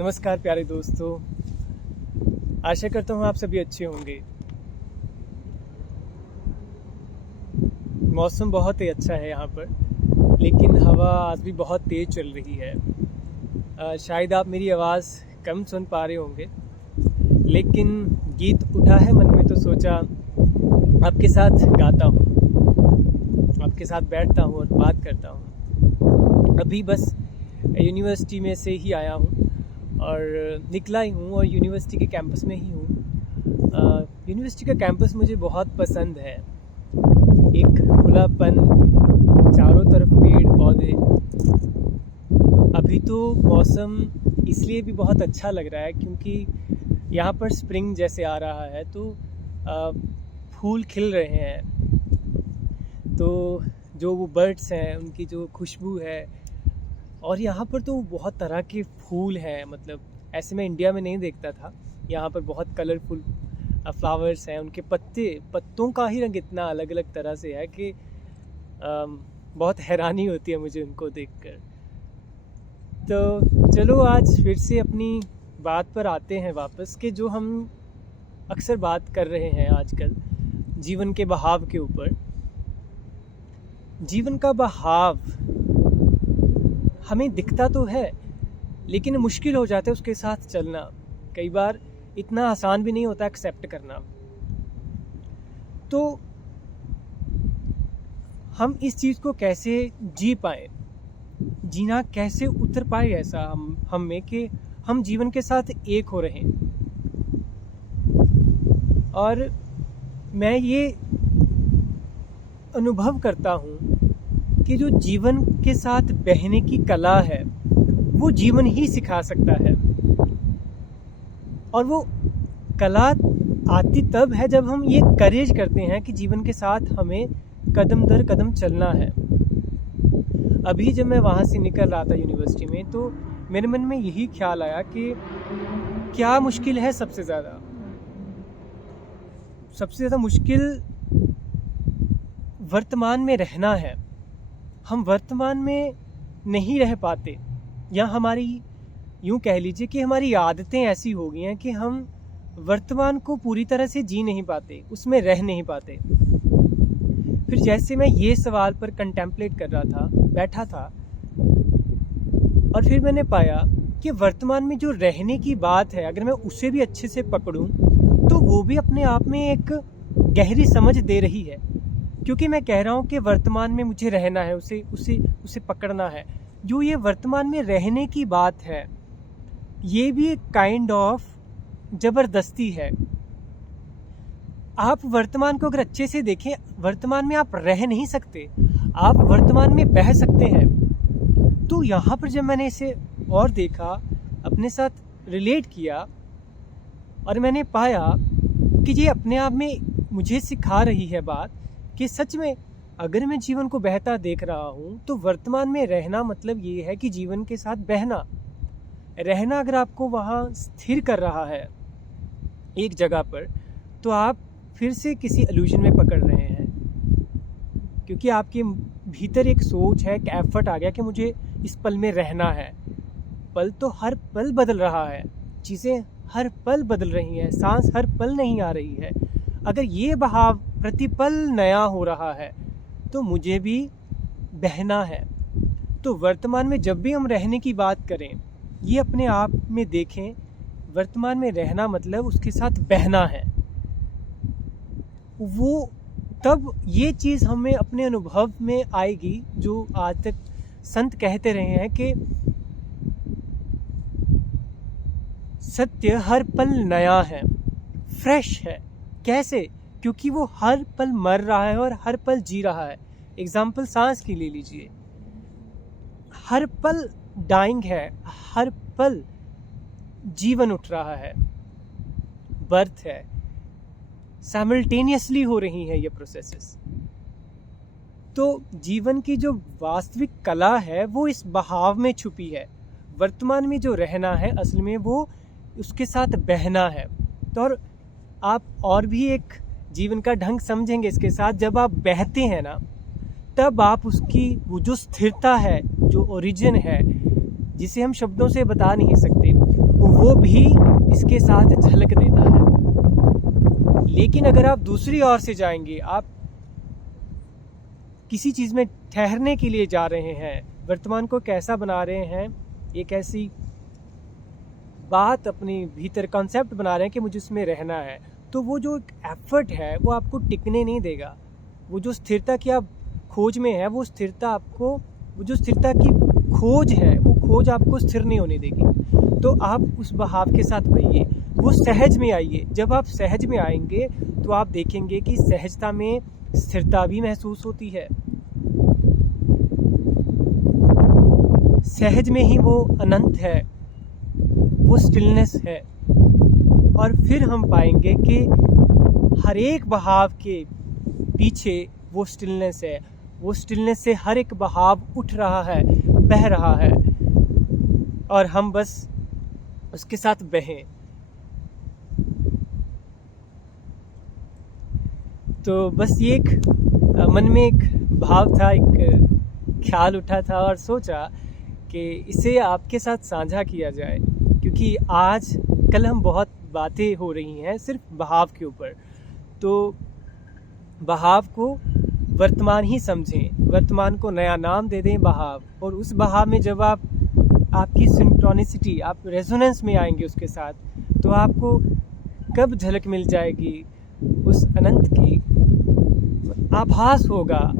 नमस्कार प्यारे दोस्तों। आशा करता हूँ आप सभी अच्छे होंगे। मौसम बहुत ही अच्छा है यहाँ पर, लेकिन हवा आज भी बहुत तेज़ चल रही है। शायद आप मेरी आवाज़ कम सुन पा रहे होंगे, लेकिन गीत उठा है मन में तो सोचा आपके साथ गाता हूँ, आपके साथ बैठता हूँ और बात करता हूँ। अभी बस यूनिवर्सिटी में से ही आया हूँ और निकला ही हूँ और यूनिवर्सिटी के कैंपस में ही हूँ। यूनिवर्सिटी का कैंपस मुझे बहुत पसंद है। एक खुलापन, चारों तरफ पेड़ पौधे। अभी तो मौसम इसलिए भी बहुत अच्छा लग रहा है क्योंकि यहाँ पर स्प्रिंग जैसे आ रहा है, तो फूल खिल रहे हैं। तो जो वो बर्ड्स हैं उनकी जो खुशबू है, और यहाँ पर तो बहुत तरह के फूल हैं। मतलब ऐसे मैं इंडिया में नहीं देखता था। यहाँ पर बहुत कलरफुल फ्लावर्स हैं, उनके पत्तों का ही रंग इतना अलग अलग तरह से है कि बहुत हैरानी होती है मुझे उनको देखकर। तो चलो आज फिर से अपनी बात पर आते हैं वापस, कि जो हम अक्सर बात कर रहे हैं आजकल जीवन के बहाव के ऊपर। जीवन का बहाव हमें दिखता तो है, लेकिन मुश्किल हो जाता है उसके साथ चलना। कई बार इतना आसान भी नहीं होता एक्सेप्ट करना। तो हम इस चीज़ को कैसे जी पाए, जीना कैसे उतर पाए ऐसा हम में कि हम जीवन के साथ एक हो रहे हैं। और मैं ये अनुभव करता हूँ कि जो जीवन के साथ बहने की कला है वो जीवन ही सिखा सकता है। और वो कला आती तब है जब हम ये करेज करते हैं कि जीवन के साथ हमें कदम दर कदम चलना है। अभी जब मैं वहाँ से निकल रहा था यूनिवर्सिटी में, तो मेरे मन में यही ख्याल आया कि क्या मुश्किल है। सबसे ज़्यादा मुश्किल वर्तमान में रहना है। हम वर्तमान में नहीं रह पाते, या हमारी यूँ कह लीजिए कि हमारी आदतें ऐसी हो गई हैं कि हम वर्तमान को पूरी तरह से जी नहीं पाते, उसमें रह नहीं पाते। फिर जैसे मैं ये सवाल पर कंटेम्पलेट कर रहा था, बैठा था, और फिर मैंने पाया कि वर्तमान में जो रहने की बात है, अगर मैं उसे भी अच्छे से पकड़ूं तो वो भी अपने आप में एक गहरी समझ दे रही है। क्योंकि मैं कह रहा हूँ कि वर्तमान में मुझे रहना है, उसे पकड़ना है। जो ये वर्तमान में रहने की बात है, ये भी एक काइंड ऑफ ज़बरदस्ती है। आप वर्तमान को अगर अच्छे से देखें, वर्तमान में आप रह नहीं सकते, आप वर्तमान में बह सकते हैं। तो यहाँ पर जब मैंने इसे और देखा, अपने साथ रिलेट किया, और मैंने पाया कि ये अपने आप में मुझे सिखा रही है बात कि सच में अगर मैं जीवन को बहता देख रहा हूँ तो वर्तमान में रहना मतलब ये है कि जीवन के साथ बहना। रहना अगर आपको वहाँ स्थिर कर रहा है एक जगह पर, तो आप फिर से किसी इल्यूजन में पकड़ रहे हैं, क्योंकि आपके भीतर एक सोच है, एक एफर्ट आ गया कि मुझे इस पल में रहना है। पल तो हर पल बदल रहा है, चीज़ें हर पल बदल रही हैं, सांस हर पल नहीं आ रही है। अगर ये बहाव प्रतिपल नया हो रहा है तो मुझे भी बहना है। तो वर्तमान में जब भी हम रहने की बात करें, ये अपने आप में देखें, वर्तमान में रहना मतलब उसके साथ बहना है। वो तब ये चीज़ हमें अपने अनुभव में आएगी, जो आज तक संत कहते रहे हैं कि सत्य हर पल नया है, फ्रेश है। कैसे? क्योंकि वो हर पल मर रहा है और हर पल जी रहा है। एग्जाम्पल सांस की ले लीजिए, हर पल डाइंग है, हर पल जीवन उठ रहा है, बर्थ है, साइमल्टेनियसली हो रही है ये प्रोसेसेस। तो जीवन की जो वास्तविक कला है वो इस बहाव में छुपी है। वर्तमान में जो रहना है असल में वो उसके साथ बहना है। तो और आप और भी एक जीवन का ढंग समझेंगे इसके साथ, जब आप बहते हैं ना, तब आप उसकी वो जो स्थिरता है, जो ओरिजिन है, जिसे हम शब्दों से बता नहीं सकते, वो भी इसके साथ झलक देता है। लेकिन अगर आप दूसरी ओर से जाएंगे, आप किसी चीज में ठहरने के लिए जा रहे हैं, वर्तमान को कैसा बना रहे हैं, एक ऐसी बात अपने भीतर कॉन्सेप्ट बना रहे हैं कि मुझे उसमें रहना है, तो वो जो एफर्ट है वो आपको टिकने नहीं देगा। वो जो स्थिरता की आप खोज में है, वो स्थिरता की खोज है, वो खोज आपको स्थिर नहीं होने देगी। तो आप उस बहाव के साथ बहिए, वो सहज में आइए। जब आप सहज में आएंगे तो आप देखेंगे कि सहजता में स्थिरता भी महसूस होती है। सहज में ही वो अनंत है, वो स्टिलनेस है। और फिर हम पाएंगे कि हर एक बहाव के पीछे वो स्टिलनेस है। वो स्टिलनेस से हर एक बहाव उठ रहा है, बह रहा है, और हम बस उसके साथ बहें। तो बस ये एक मन में एक भाव था, एक ख्याल उठा था और सोचा कि इसे आपके साथ साझा किया जाए, क्योंकि आज कल हम बहुत बातें हो रही हैं सिर्फ बहाव के ऊपर। तो बहाव को वर्तमान ही समझें, वर्तमान को नया नाम दे दें बहाव, और उस बहाव में जब आपकी सिंक्रोनिसिटी, आप रेजोनेंस में आएंगे उसके साथ, तो आपको कब झलक मिल जाएगी उस अनंत की, आभास होगा,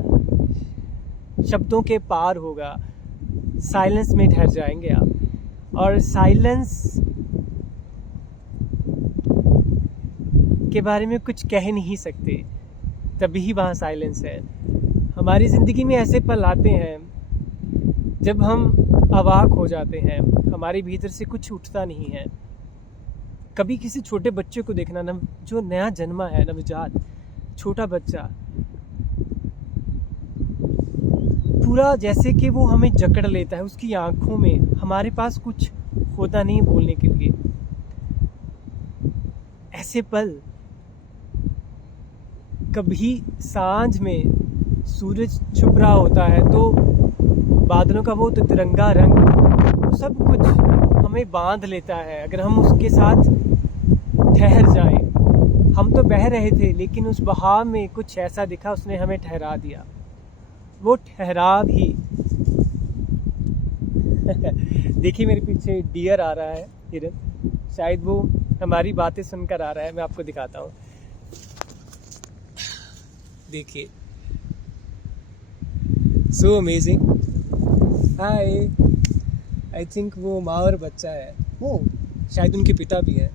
शब्दों के पार होगा, साइलेंस में ठहर जाएंगे आप। और साइलेंस के बारे में कुछ कह नहीं सकते, तभी वहाँ साइलेंस है। हमारी ज़िंदगी में ऐसे पल आते हैं जब हम अवाक हो जाते हैं, हमारे भीतर से कुछ उठता नहीं है। कभी किसी छोटे बच्चे को देखना, जो नया जन्मा है, नवजात छोटा बच्चा, पूरा जैसे कि वो हमें जकड़ लेता है, उसकी आंखों में हमारे पास कुछ होता नहीं बोलने के लिए। ऐसे पल कभी सांझ में सूरज छुप रहा होता है तो बादलों का वो तिरंगा रंग सब कुछ हमें बांध लेता है। अगर हम उसके साथ ठहर जाएं, हम तो बह रहे थे लेकिन उस बहाव में कुछ ऐसा दिखा, उसने हमें ठहरा दिया। वो ठहराव ही देखिए मेरे पीछे डियर आ रहा है, हिरन, शायद वो हमारी बातें सुनकर आ रहा है। मैं आपको दिखाता हूँ, देखिए, so amazing. Hi, I think वो माँ और बच्चा है, वो शायद उनके पिता भी है,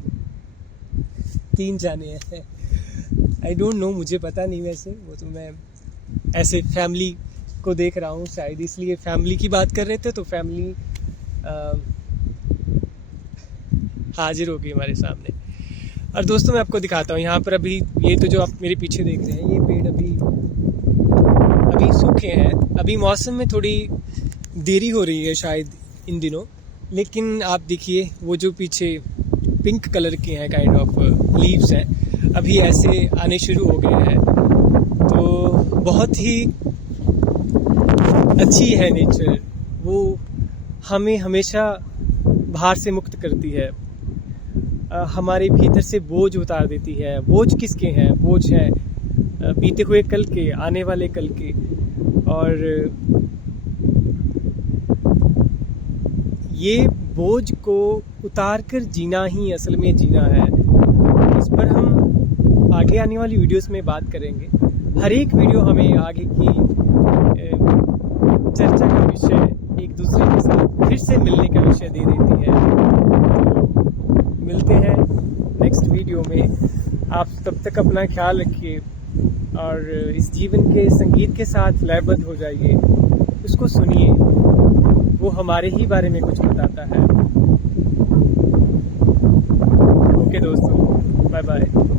3 जाने हैं। आई डोंट नो, मुझे पता नहीं, वैसे वो तो मैं ऐसे फैमिली को देख रहा हूँ, शायद इसलिए फैमिली की बात कर रहे थे तो फैमिली हाजिर हो गई हमारे सामने। और दोस्तों मैं आपको दिखाता हूँ, यहाँ पर अभी ये तो जो आप मेरे पीछे देख रहे हैं, ये पेड़ अभी सूखे हैं। अभी मौसम में थोड़ी देरी हो रही है शायद इन दिनों, लेकिन आप देखिए वो जो पीछे पिंक कलर के हैं काइंड ऑफ लीव्स हैं, अभी ऐसे आने शुरू हो गए हैं। तो बहुत ही अच्छी है नेचर, वो हमें हमेशा बाहर से मुक्त करती है, हमारे भीतर से बोझ उतार देती है। बोझ किसके हैं? बोझ है बीते हुए कल के, आने वाले कल के। और ये बोझ को उतार कर जीना ही असल में जीना है। इस पर हम आगे आने वाली वीडियोस में बात करेंगे। हर एक वीडियो हमें आगे की चर्चा का विषय, एक दूसरे के साथ फिर से मिलने का विषय दे देती है। तो मिलते हैं नेक्स्ट वीडियो में। आप तब तक अपना ख्याल रखिए और इस जीवन के संगीत के साथ लयबद्ध हो जाइए, उसको सुनिए, वो हमारे ही बारे में कुछ बताता है। ओके दोस्तों, बाय बाय।